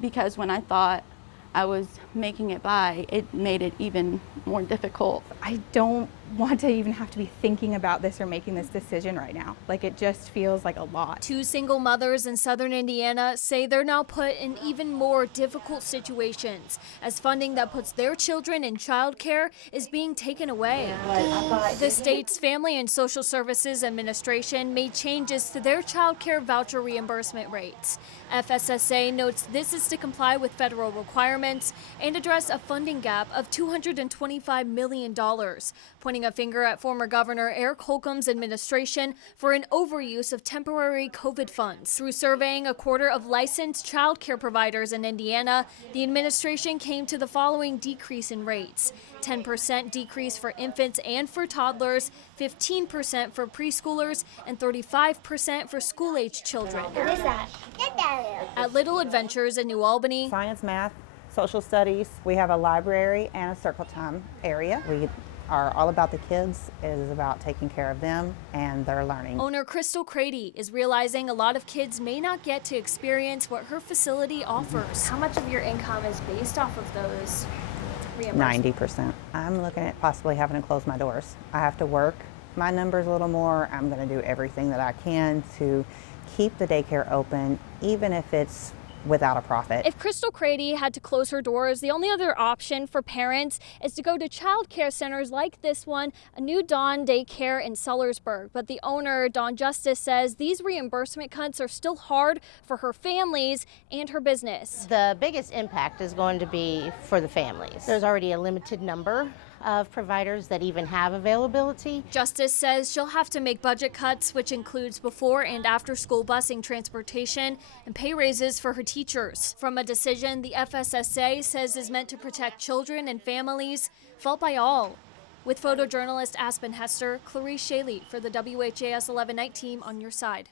because when I thought I was making it by, it made it even more difficult. I don't want to even have to be thinking about this or making this decision right now. Like, it just feels like a lot. Two single mothers in southern Indiana say they're now put in even more difficult situations as funding that puts their children in childcare is being taken away. The state's Family and Social Services Administration made changes to their childcare voucher reimbursement rates. FSSA notes this is to comply with federal requirements and address a funding gap of $225 million, pointing a finger at former Governor Eric Holcomb's administration for an overuse of temporary COVID funds. Through surveying a quarter of licensed child care providers in Indiana, the administration came to the following decrease in rates: 10% decrease for infants and for toddlers, 15% for preschoolers, and 35% for school-age children. What is that? At Little Adventures in New Albany, Science, math, social studies. We have a library and a circle time area. We are all about the kids. It is about taking care of them and their learning. owner Crystal Crady is realizing a lot of kids may not get to experience what her facility offers. How much of your income is based off of those reimbursements? 90%. I'm looking at possibly having to close my doors. I have to work my numbers a little more. I'm going to do everything that I can to keep the daycare open, even if it's without a profit. If Crystal Crady had to close her doors, the only other option for parents is to go to child care centers like this one, a New Dawn Daycare in Sellersburg. But the owner, Dawn Justice, says these reimbursement cuts are still hard for her families and her business. The biggest impact is going to be for the families. There's already a limited number of providers that even have availability. Justice says she'll have to make budget cuts, which includes before and after school busing transportation and pay raises for her teachers. From a decision the FSSA says is meant to protect children and families felt by all. With photojournalist Aspen Hester, Clarice Shaley for the WHAS 11 Night Team on your side.